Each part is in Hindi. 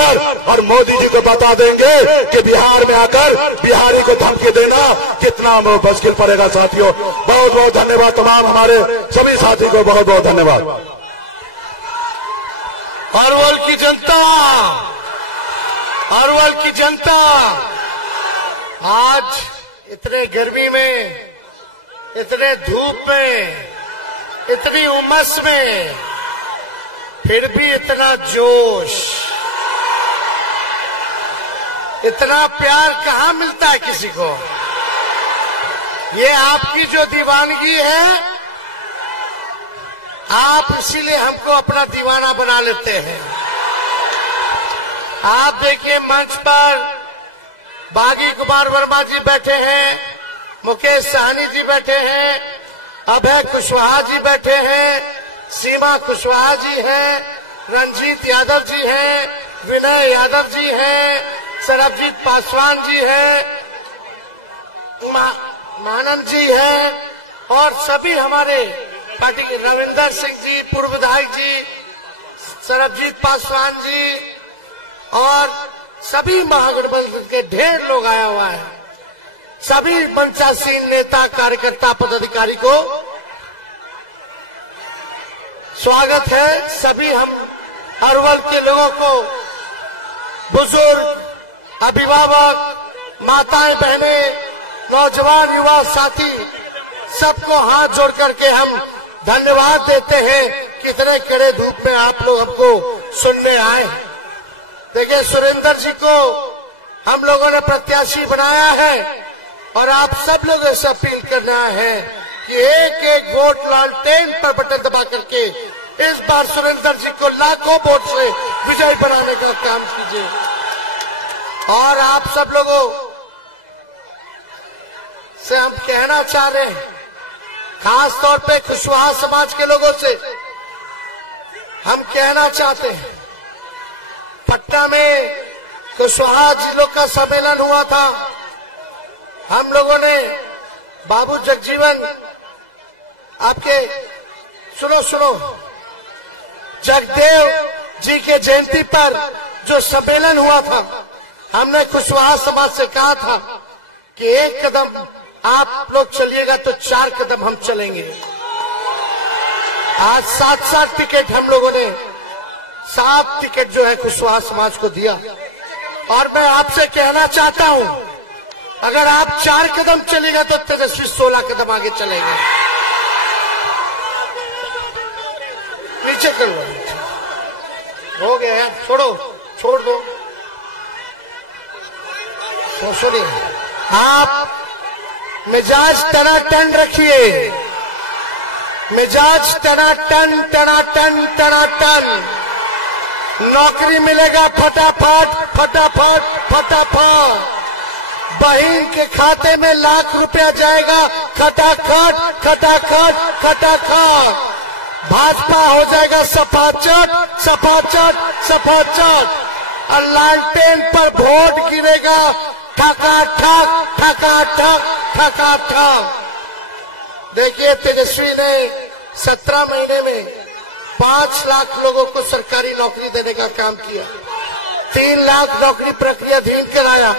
जाकर और मोदी जी को बता देंगे कि बिहार में आकर बिहारी को धमकी देना कितना मुश्किल पड़ेगा। साथियों, बहुत बहुत धन्यवाद। तमाम हमारे सभी साथी को बहुत बहुत धन्यवाद। अरवल की जनता, अरवल की जनता आज इतने गर्मी में, इतने धूप में, इतनी उमस में फिर भी इतना जोश, इतना प्यार कहाँ मिलता है किसी को। ये आपकी जो दीवानगी है, आप इसीलिए हमको अपना दीवाना बना लेते हैं। आप देखिए मंच पर बागी कुमार वर्मा जी बैठे हैं, मुकेश सहनी जी बैठे हैं, अभय कुशवाहा जी बैठे हैं, सीमा कुशवाहा जी हैं, रंजीत यादव जी हैं, विनय यादव जी हैं, सरबजीत पासवान जी हैं, मानंद जी हैं और सभी हमारे पार्टी के रविंदर सिंह जी, पूर्व विधायक जी, सरबजीत पासवान जी और सभी महागठबंधन के ढेर लोग आया हुआ है। सभी मंचासीन नेता कार्यकर्ता पदाधिकारी को स्वागत है। सभी हम अरवल के लोगों को, बुजुर्ग, अभिभावक, माताएं, बहनें, नौजवान, युवा साथी सबको हाथ जोड़ करके हम धन्यवाद देते हैं कि इतने कड़े धूप में आप लोग हमको सुनने आए। देखिए, सुरेंद्र जी को हम लोगों ने प्रत्याशी बनाया है और आप सब लोग ऐसा अपील करना है कि एक एक वोट लालटेन पर बटन दबा करके इस बार सुरेंद्र जी को लाखों वोट से विजयी बनाने का काम कीजिए। और आप सब लोगों से हम कहना चाह रहे हैं, खास तौर पे कुशवाहा समाज के लोगों से हम कहना चाहते हैं, पटना में कुशवाहा जिलों का सम्मेलन हुआ था। हम लोगों ने बाबू जगजीवन, आपके सुनो, जगदेव जी के जयंती पर जो सम्मेलन हुआ था, हमने कुशवाहा समाज से कहा था कि एक कदम आप लोग चलिएगा तो 4 कदम हम चलेंगे। आज 7 टिकट हम लोगों ने 7 टिकट जो है कुशवाहा समाज को दिया। और मैं आपसे कहना चाहता हूं, अगर आप 4 कदम चलेगा तो तेजस्वी 16 कदम आगे चलेंगे। नीचे करो, हो गया, छोड़ दो। तो सुनिए, आप मिजाज टनाटन रखिए, मिजाज टनाटन। नौकरी मिलेगा फटाफट। बहन के खाते में लाख रुपया जाएगा खटाखट। भाजपा हो जाएगा सपाचट। और लालटेन पर वोट गिरेगा ठक। देखिए, तेजस्वी ने 17 महीने में 5 लाख लोगों को सरकारी नौकरी देने का काम किया। 3 लाख नौकरी प्रक्रियाधीन कराया।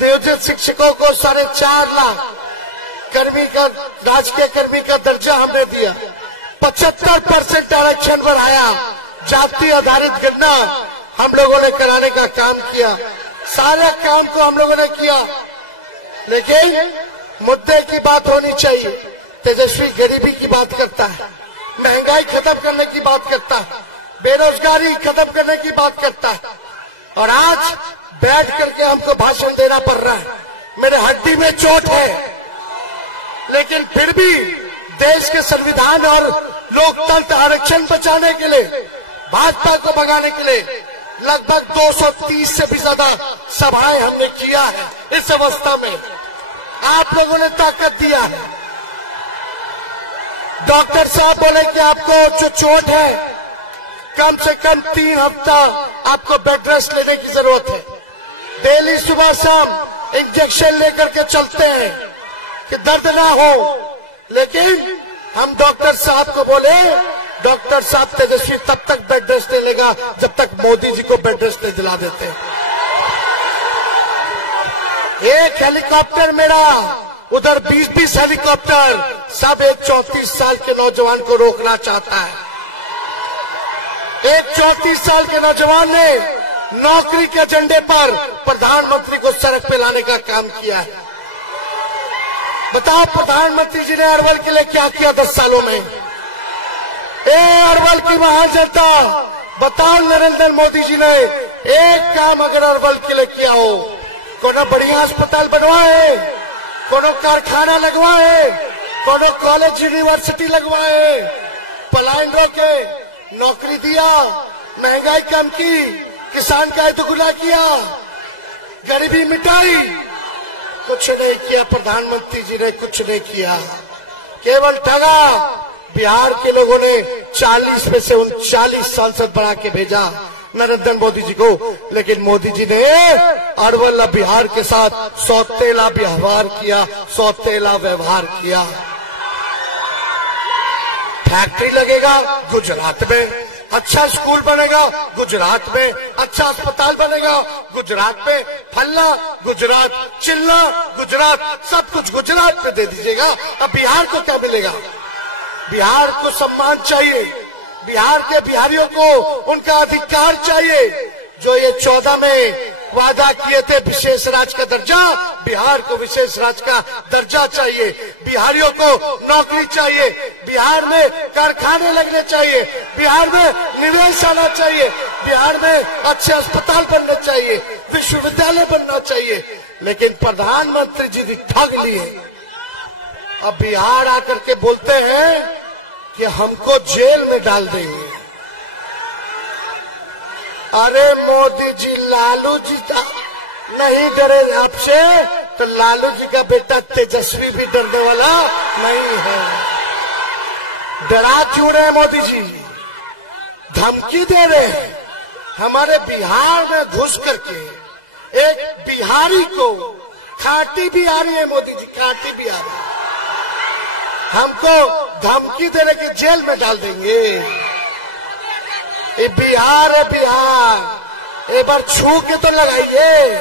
नियोजित शिक्षकों को 4.5 लाख राजकीय कर्मी का दर्जा हमने दिया। 75% आरक्षण बढ़ाया। जाति आधारित गणना हम लोगों ने कराने का काम किया। सारे काम को हम लोगों ने किया, लेकिन मुद्दे की बात होनी चाहिए। तेजस्वी गरीबी की बात करता है, महंगाई खत्म करने की बात करता है, बेरोजगारी खत्म करने की बात करता है, और आज बैठ करके हमको भाषण देना पड़ रहा है। मेरे हड्डी में चोट है, लेकिन फिर भी देश के संविधान और लोकतंत्र आरक्षण बचाने के लिए, भाजपा को भगाने के लिए लगभग 230 से भी ज्यादा सभाएं हमने किया है। इस अवस्था में आप लोगों ने ताकत दिया है। डॉक्टर साहब बोले कि आपको जो चोट है, कम से कम 3 हफ्ता आपको बेड रेस्ट लेने की जरूरत है। डेली सुबह शाम इंजेक्शन लेकर के चलते हैं कि दर्द ना हो, लेकिन हम डॉक्टर साहब को बोले डॉक्टर साहब तेजस्वी तब तक बेड रेस्ट नहीं लेगा जब तक मोदी जी को बेड रेस्ट नहीं दिला देते। एक हेलीकॉप्टर मेरा, उधर 20-20 हेलीकॉप्टर, सब एक 34 साल के नौजवान को रोकना चाहता है। एक 34 साल के नौजवान ने नौकरी के एजेंडे पर प्रधानमंत्री को सड़क पे लाने का काम किया है। बताओ प्रधानमंत्री जी ने अरवल के लिए क्या किया 10 सालों में? अरवल की महाजनता, बताओ नरेंद्र मोदी जी ने एक काम अगर अरवल के लिए किया हो, कोनो बढ़िया अस्पताल बनवाए, कोनो कारखाना लगवाए, कोनो कॉलेज यूनिवर्सिटी लगवाए, पलायन रोके, नौकरी दिया, महंगाई कम की, किसान का दुगुना किया, गरीबी मिटाई, कुछ नहीं किया प्रधानमंत्री जी ने, कुछ नहीं किया, केवल ठगा। बिहार के लोगों ने 40 में से 39 सांसद बना के भेजा नरेंद्र मोदी जी को, लेकिन मोदी जी ने अरवल बिहार के साथ सौतेला व्यवहार किया, सौतेला व्यवहार किया। फैक्ट्री लगेगा गुजरात में, अच्छा स्कूल बनेगा गुजरात में, अच्छा अस्पताल बनेगा गुजरात में, फलना गुजरात, चिल्ला गुजरात, सब कुछ गुजरात में दे दीजिएगा। अब बिहार को क्या मिलेगा? बिहार को सम्मान चाहिए, बिहार के बिहारियों को उनका अधिकार चाहिए। जो ये 14 में वादा किए थे विशेष राज्य का दर्जा, बिहार को विशेष राज्य का दर्जा चाहिए, बिहारियों को नौकरी चाहिए, बिहार में कारखाने लगने चाहिए, बिहार में निवेश आना चाहिए, बिहार में अच्छे अस्पताल बनने चाहिए, विश्वविद्यालय बनना चाहिए। लेकिन प्रधानमंत्री जी ठग लिए। अब बिहार आकर के बोलते हैं कि हमको जेल में डाल देंगे। अरे मोदी जी, लालू जी नहीं डरे आपसे, तो लालू जी का बेटा तेजस्वी भी डरने वाला नहीं है। डरा क्यों रहे मोदी जी? धमकी दे रहे हैं। हमारे बिहार में घुस करके एक बिहारी को, खाटी बिहारी है मोदी जी, खाटी बिहारी, हमको धमकी देने की जेल में डाल देंगे। ये बिहार है बिहार, एक बार छू के तो लगाइए।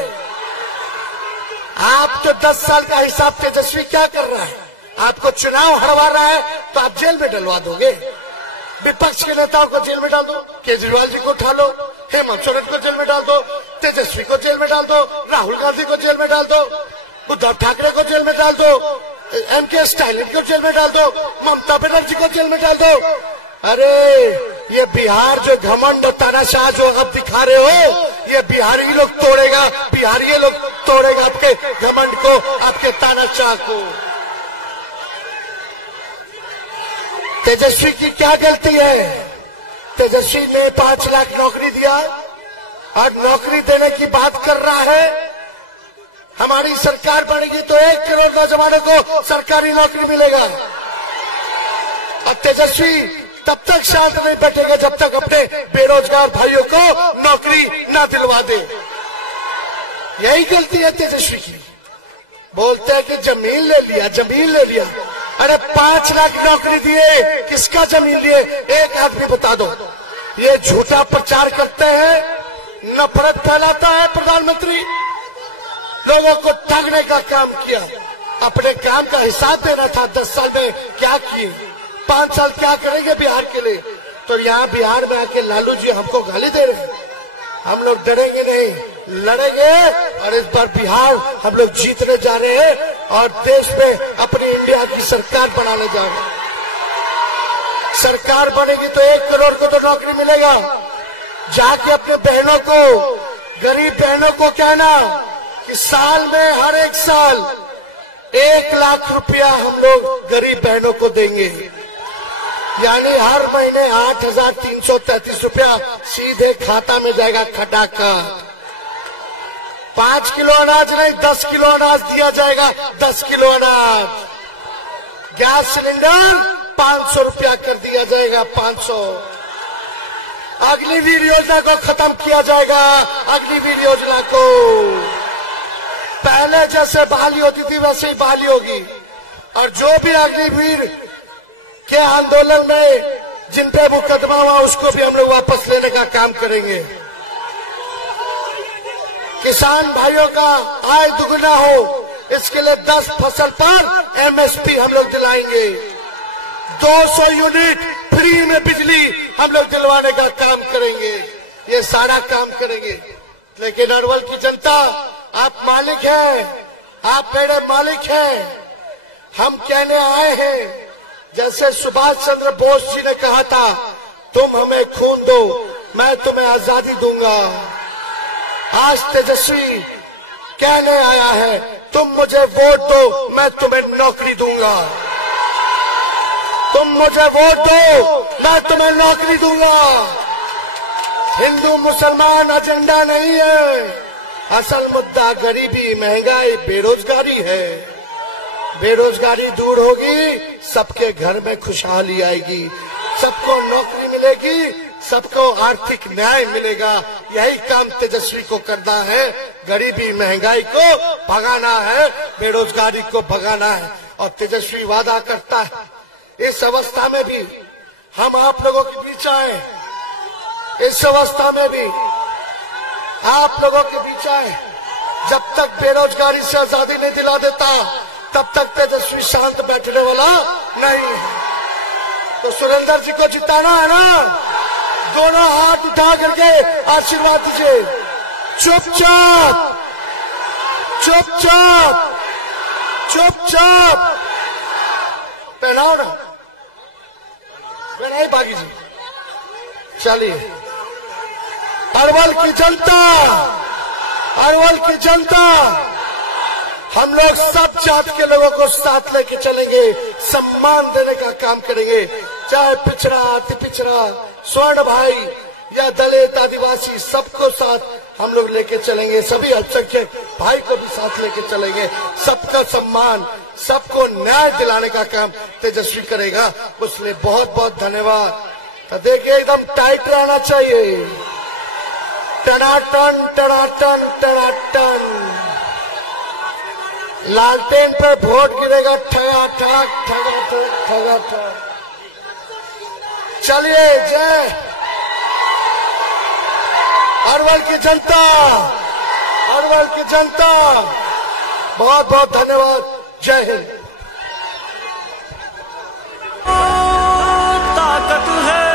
आप तो 10 साल का हिसाब तेजस्वी क्या कर रहा है? आपको चुनाव हरवा रहा है तो आप जेल में डलवा दोगे। विपक्ष के नेताओं को जेल में डाल दो, केजरीवाल जी को उठा लो, हेमंत सोरेन को जेल में डाल दो, तेजस्वी को जेल में डाल दो, राहुल गांधी को जेल में डाल दो, उद्धव ठाकरे को जेल में डाल दो, एमके स्टालिन को जेल में डाल दो, ममता बनर्जी को जेल में डाल दो। अरे ये बिहार जो घमंड तानाशाह जो अब दिखा रहे हो, ये बिहारी लोग तोड़ेगा, बिहारी लोग तोड़ेगा आपके घमंड को, आपके तानाशाह को। तेजस्वी की क्या गलती है? तेजस्वी ने 5 लाख नौकरी दिया और नौकरी देने की बात कर रहा है। हमारी सरकार बनेगी तो 1 करोड़ नौजवानों को सरकारी नौकरी मिलेगा। और तेजस्वी तब तक शांत नहीं बैठेगा जब तक अपने बेरोजगार भाइयों को नौकरी न दिलवा दे। यही गलती है तेजस्वी की। बोलते हैं कि जमीन ले लिया, जमीन ले लिया। अरे 5 लाख नौकरी दिए, किसका जमीन लिए? एक आदमी बता दो। ये झूठा प्रचार करते हैं, नफरत फैलाता है प्रधानमंत्री, लोगों को ठगने का काम किया। अपने काम का हिसाब देना था। 10 साल में क्या किए, 5 साल क्या करेंगे बिहार के लिए? तो यहाँ बिहार में आके लालू जी हमको गाली दे रहे हैं। हम लोग डरेंगे नहीं, लड़ेंगे और इस बार बिहार हम लोग जीतने जा रहे हैं और देश में अपनी इंडिया की सरकार बनाने जा रहे हैं। सरकार बनेगी तो 1 करोड़ को तो नौकरी मिलेगा। जाके अपने बहनों को, गरीब बहनों को कहना कि साल में हर एक साल 1 लाख रुपया हम लोग गरीब बहनों को देंगे। यानी हर महीने 8,333 रुपया सीधे खाता में जाएगा खटाखट। 5 किलो अनाज नहीं, 10 किलो अनाज दिया जाएगा। 10 किलो अनाज। गैस सिलेंडर 500 रुपया कर दिया जाएगा, 500। अग्निवीर योजना को खत्म किया जाएगा। अग्निवीर योजना को पहले जैसे बहाली होती थी वैसे ही बहाली होगी। और जो भी अग्निवीर के आंदोलन में जिन पे मुकदमा हुआ उसको भी हम लोग वापस लेने का काम करेंगे। किसान भाइयों का आय दुगना हो, इसके लिए 10 फसल पर एमएसपी हम लोग दिलाएंगे। 200 यूनिट फ्री में बिजली हम लोग दिलवाने का काम करेंगे। ये सारा काम करेंगे। लेकिन अरवल की जनता, आप मालिक हैं, आप मेरे मालिक हैं। हम कहने आए हैं, जैसे सुभाष चंद्र बोस जी ने कहा था, तुम हमें खून दो, मैं तुम्हें आजादी दूंगा। आज तेजस्वी कहने आया है, तुम मुझे वोट दो, मैं तुम्हें नौकरी दूंगा। तुम मुझे वोट दो, मैं तुम्हें नौकरी दूंगा। हिंदू मुसलमान एजेंडा नहीं है, असल मुद्दा गरीबी, महंगाई, बेरोजगारी है। बेरोजगारी दूर होगी, सबके घर में खुशहाली आएगी, सबको नौकरी मिलेगी, सबको आर्थिक न्याय मिलेगा। यही काम तेजस्वी को करना है। गरीबी महंगाई को भगाना है, बेरोजगारी को भगाना है। और तेजस्वी वादा करता है, इस अवस्था में भी हम आप लोगों के बीच आए, इस अवस्था में भी आप लोगों के बीच आए। जब तक बेरोजगारी से आजादी नहीं दिला देता, तब तक तेजस्वी शांत बैठने वाला नहीं है। तो सुरेंद्र जी को जिताना है ना, दोनों हाथ उठा करके आशीर्वाद दीजिए। चुपचाप चुपचाप चुपचाप पहनाओ ना, पहनाई बागी जी। चलिए, अरवल की जनता, अरवल की जनता, हम लोग सब जात के लोगों को साथ लेके चलेंगे, सम्मान देने का काम करेंगे। चाहे पिछड़ा, अति पिछड़ा, स्वर्ण भाई या दलित, आदिवासी, सबको साथ हम लोग लेके चलेंगे। सभी अल्पसंख्यक भाई को भी साथ लेके चलेंगे। सबका सम्मान, सबको न्याय दिलाने का काम तेजस्वी करेगा। उसलिए बहुत बहुत धन्यवाद। तो देखिए, एकदम टाइट रहना चाहिए। टनाटन टनाटन टनाटन, लालटेन पर वोट गिरेगा, ठगा ठग ठगा ठग ठगा ठग। चलिए, जय अरवल की जनता, अरवल की जनता, बहुत बहुत धन्यवाद। जय हिंद। ताकत है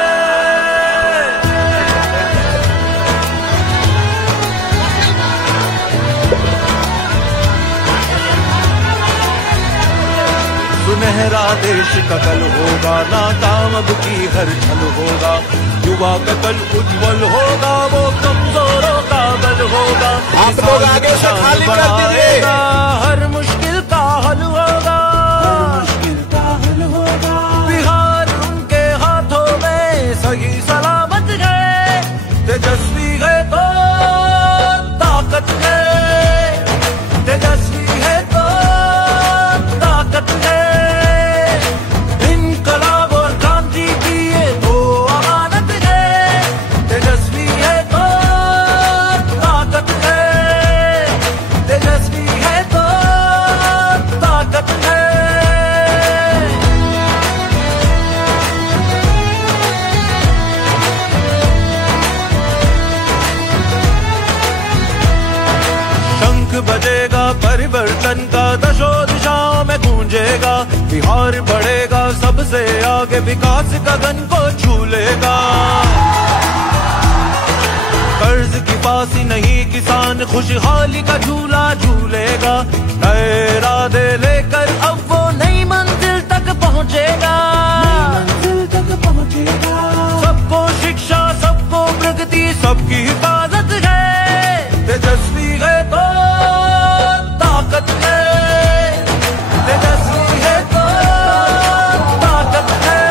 सुनहरा देश का कल होगा, नाकाम अब की हर छल होगा। युवा का कल उज्जवल होगा, वो कमजोरों का बल होगा। आप लोग आगे से खाली कर दीजिए। हर मुश्किल का हल होगा, हर मुश्किल का हल होगा। बिहार उनके हाथों में सही सलामत है। तेजस्वी है तो ताकत है, तेजस्वी है तो ताकत है। इनकलाब और क्रांति की ये तो अमानत है। तेजस्वी है तो ताकत है, तेजस्वी है तो ताकत है। शंख बजेगा परिवर्तन का, दशो दिशाओं में गूंजेगा। बिहार बढ़ेगा सबसे आगे, विकास गगन को छू लेगा। कर्ज की पासी नहीं, किसान खुशहाली का झूला झूलेगा। नए इरादे लेकर अब वो नई मंजिल तक पहुंचेगा, मंजिल तक पहुंचेगा। सबको शिक्षा, सबको प्रगति, सबकी हिफाजत है। तेजस्वी है तो ताकत है, तेजस्वी है तो ताकत है।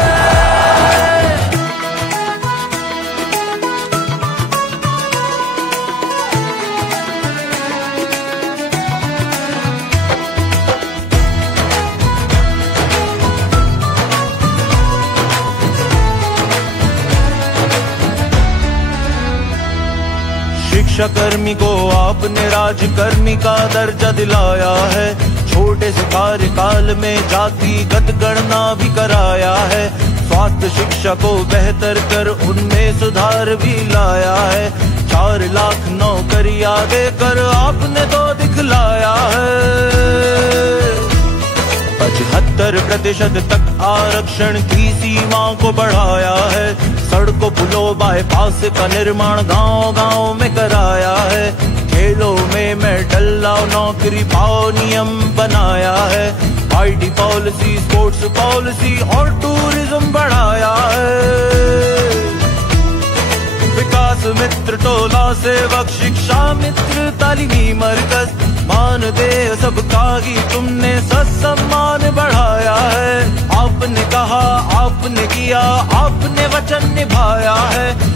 शिक्षा कर्मी को आपने राजकर्मी का दर्जा दिलाया है। छोटे से कार्यकाल में जातिगत गणना भी कराया है। स्वास्थ्य शिक्षा को बेहतर कर उनमें सुधार भी लाया है। 4 लाख नौकरियां देकर आपने तो दिखलाया है। 75% तक आरक्षण की सीमा को बढ़ाया है। सड़कों पुलों बाईपास का निर्माण गांव-गांव में कराया है। खेलों में मेडल लाओ नौकरी पाओ नियम बनाया है। आईटी पॉलिसी, स्पोर्ट्स पॉलिसी और टूरिज्म बढ़ाया है। विकास मित्र टोला सेवक शिक्षा मित्र तालीमी मरकज मानदेय सबका ही तुमने सम्मान बढ़ाया है। आपने कहा आपने किया आपने वचन निभाया है।